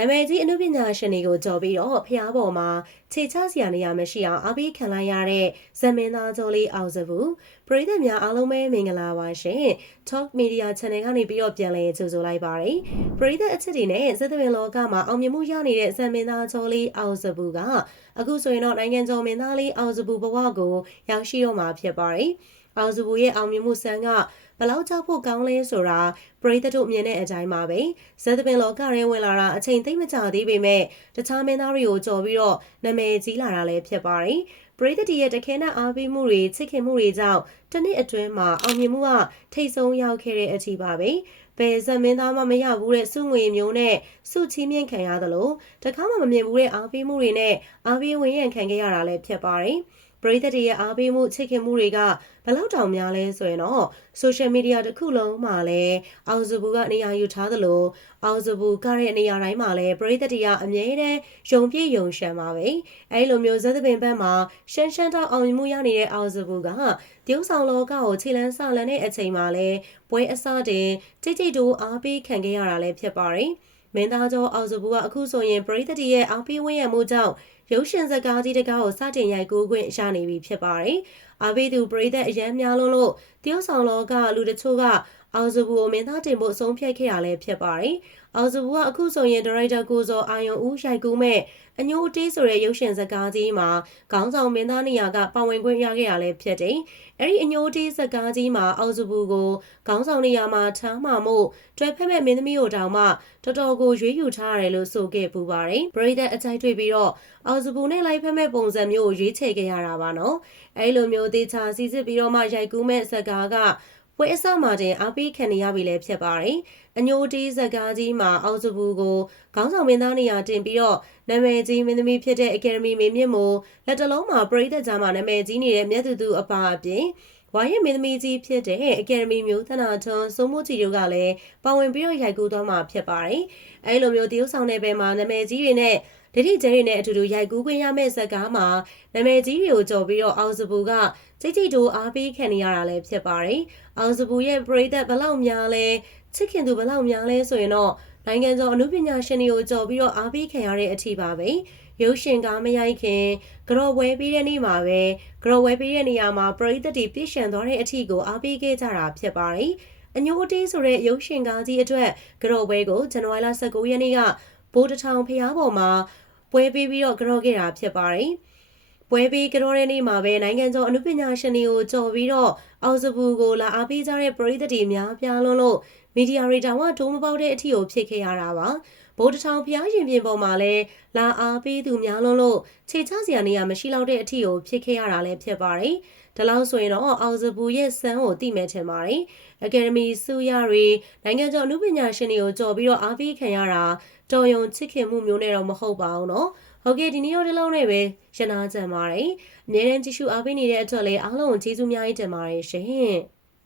နာမည်ကြီးအနုပညာရှင်တွေကိုကြော်ပြီးတော့ဖျားပေါ်မှာခြေချစရာနေရာမရှိအောင်အားပေးခံလိုက်ရတဲ့ဇမင်းသားကျော်လေးအောင်စဘူးပရိသတ်များအားလုံးပဲမင်္ဂလာပါရှင် Talk Media Channel ကနေပြီးတော့ပြန်လည်ကြိုဆိုလိုက်ပါတယ်ပရိသတ်အချစ်တွေနဲ့ဇသပင်လောကမှာအောင်မြင်မှုရနေတဲ့ဇမင်းသားကျော်လေးအောင်စဘူးကအခုဆိုရင်တော့နိုင်ငံကျော်မင်းသားလေးအောင်စဘူးဘဝကိုရောက်ရှိတော့မှာဖြစ်ပါတယ်အောင်စဘူးရဲ့အောင်မြင်မှုစံကဘလောက်ကြောက်ဖို့ကောင်းလဲဆိုတာပရိသတ်တို့မြင်တဲ့အတိုင်းပါပဲဇသပင်လောကရဲဝင်လာတာအချိန်သိမ့်မကြသေးပေမဲ့တခြားမင်းသားတွေကိုကြော်ပြီးတော့နာမည်ကြီးလာတာလည်းဖြစ်ပါတယ်ပရိသတ်ရဲ့တခဲနဲ့အားပေးမှုတွေချစ်ခင်မှုတွေကြောင့်တစ်နှစ်အတွင်းမှာအောင်မြင်မှုကထိတ်ဆုံးရောက်ခဲ့တဲ့အထိပါပဲဘယ်ဇမင်းသားမှမရဘူးတဲ့စုငွေမျိုးနဲ့စုချီးမြှင့်ခံရသလိုတခါမှမမြင်ဘူးတဲ့အားပေးမှုတွေနဲ့အားပေးဝင်ရခံခဲ့ရတာလည်းဖြစ်ပါတယ်ပရိသတ်ရဲ့အားပေးမှုချစ်ခင်မှုတွေကဘလောက်တောင်များလဲဆိုရင်တော့ social media တစ်ခုလုံးမှာလည်းအောင်စဘူးကနေရာယူထားသလိုအောင်စဘူးကတဲ့နေရာတိုင်းမှာလည်းပရိသတ်ကအမြဲတမ်းယုံပြည့်ယုံရှံပါပဲအဲလိုမျိုးဇသပင်ဘက်မှာရှမ်းရှမ်းတော့အောင်မြင်မှုရနေတဲ့အောင်စဘူးကတရုတ်ဆောင်လောကကိုခြေလန်းဆလန်တဲ့အချိန်မှာလည်းပွဲအစတင်တိတ်တိုးအားပေးခံခဲ့ရတာလည်းဖြစ်ပါတယ်မင်းသားကျော်အောင်စဘူးကအခုဆိုရင်ပရိသတ်ရဲ့အားပေးဝန်းရံမှုကြောင့်ရုပ်ရှင်ဇာတ်ကားကြီးတကားကိုစတင်ရိုက်ကူးခွင့်ရနေပြီဖြစ်ပါတယ်။အားပေးသူပရိသတ်အရန်များလို့တရုတ်ဆောင်လောကလူတချို့ကအောင်စဘူးကိုမင်းသားတင်ဖို့ဆုံးဖြတ်ခဲ့တာလည်းဖြစ်ပါတယ်။အောင်စဘူးကအခုဆိုရင်ဒါရိုက်တာကိုဇော်အာယုံဦးရိုက်ကူးမဲ့အညိုအတေးဆိုတဲ့ရုပ်ရှင်ဇာတ်ကားကြီးမှာခေါင်းဆောင်မင်းသားနေရာကပါဝင်ခွင့်ရခဲ့တာလည်းဖြစ်တယ်။အဲ့ဒီအညိုအတေးဇာတ်ကားကြီးမှာအောင်စဘူးကိုခေါင်းဆောင်နေရာမှာထားမှာမို့တွဲဖက်မဲ့မင်းသမီးတို့တောင်မှတော်တော်ကိုရွေးယူထားရတယ်လို့ဆိုခဲ့ပူပါတယ်။ပရိသတ်အကြိုက်တွေ့ပြီးတော့အောင်စဘူးနဲ့လိုက်ဖက်မဲ့ပုံစံမျိုးကိုရွေးချယ်ခဲ့ရတာပါနော်။အဲ့လိုမျိုးသေးချာစီစစ်ပြီးတော့မှရိုက်ကူးမဲ့ဇာတ်ကားကပွဲအစမှာတင်အားပေးခံနေရပြီလည်းဖြစ်ပါတယ်။အညိုတီးဇက်ကားကြီးမှာအောင်စဘူးကိုခေါင်းဆောင်မင်းသားနေရာတင်ပြီးတော့နာမည်ကြီးမင်းသမီးဖြစ်တဲ့အကယ်ဒမီမေမြင့်မို့လက်တလုံးမှာပရိသတ်ကြားမှာနာမည်ကြီးနေတဲ့မြတ်သူသူအပါအပြင်ဝါရဲ့မင်းသမီးကြီးဖြစ်တဲ့အကယ်ဒမီမျိုးသနာထွန်းစိုးမိုးကြည်တို့ကလည်းပါဝင်ပြီးတော့ရိုက်ကူးသွားမှာဖြစ်ပါတယ်။အဲလိုမျိုးတရုတ်ဆောင်တဲ့ဘက်မှာနာမည်ကြီးတွေနဲ့ဒိဋ္ဌိကျဲတွေနဲ့အတူတူရိုက်ကူးခွင့်ရမယ့်ဇာတ်ကားမှာနာမည်ကြီးတွေကိုကြော်ပြီးတော့အောင်စဘူးကစိတ်ကြည်တိုးအားပေးခံနေရတာလည်းဖြစ်ပါတယ်။အောင်စဘူးရဲ့ပရိသတ်ဘလောက်များလဲချစ်ခင်သူဘလောက်များလဲဆိုရင်တော့နိုင်ငံကျော်အနုပညာရှင်တွေကိုကြော်ပြီးတော့အားပေးခံရတဲ့အထိပါပဲ။ရုပ်ရှင်ကားမရိုက်ခင်ကြော်ဝဲပေးတဲ့နေ့မှာပဲကြော်ဝဲပေးတဲ့နေရာမှာပရိသတ်တွေပြည့်ရှံသွားတဲ့အထိကိုအားပေးခဲ့ကြတာဖြစ်ပါတယ်။အညိုအတေးဆိုတဲ့ရုပ်ရှင်ကားကြီးအတွက်ကြော်ဝဲကိုဇန်နဝါရီလ19ရက်နေ့ကဘိုးတထောင်ဖျားပေါ်မှာပွဲပေးပြီးတော့ကြော်ခဲ့တာဖြစ်ပါတယ်။ပွဲပေးကြော်တဲ့နေ့မှာပဲနိုင်ငံကျော်အနုပညာရှင်တွေကိုကြော်ပြီးတော့အောင်စဘူးကိုလာအားပေးကြတဲ့ပရိသတ်တွေများပြားလို့မီဒီယာတွေတောင်မှဒိုးမပေါက်တဲ့အထိကိုဖြစ်ခဲ့ရတာပါ။ဘိုးတထောင်ဖျားရင်ပြင်ပေါ်မှာလည်းလာအားပေးသူများလို့ခြေချစရာနေရာမရှိတော့တဲ့အထိကိုဖြစ်ခဲ့ရတာလည်းဖြစ်ပါတယ်။ဒါလောက်ဆိုရင်တော့အောင်စဘူးရဲ့စမ်းကိုသိမဲ့ထင်ပါတယ်။အကယ်ဒမီစုရတွေနိုင်ငံကျော်အနုပညာရှင်တွေကိုကြော်ပြီးတော့အားပေးခံရတာတော်ရုံချစ်ခင်မှုမျိုးနဲ့တော့မဟုတ်ပါဘူးနော်။ဟုတ်ကဲ့ဒီနေ့တော့ဒီလောက်နဲ့ပဲရနာကြံပါတယ်။အများနဲ့ကြည့်ရှုအားပေးနေတဲ့အတွက်လည်းအားလုံးကိုကျေးဇူးများကြီးတင်ပါတယ်ရှင်။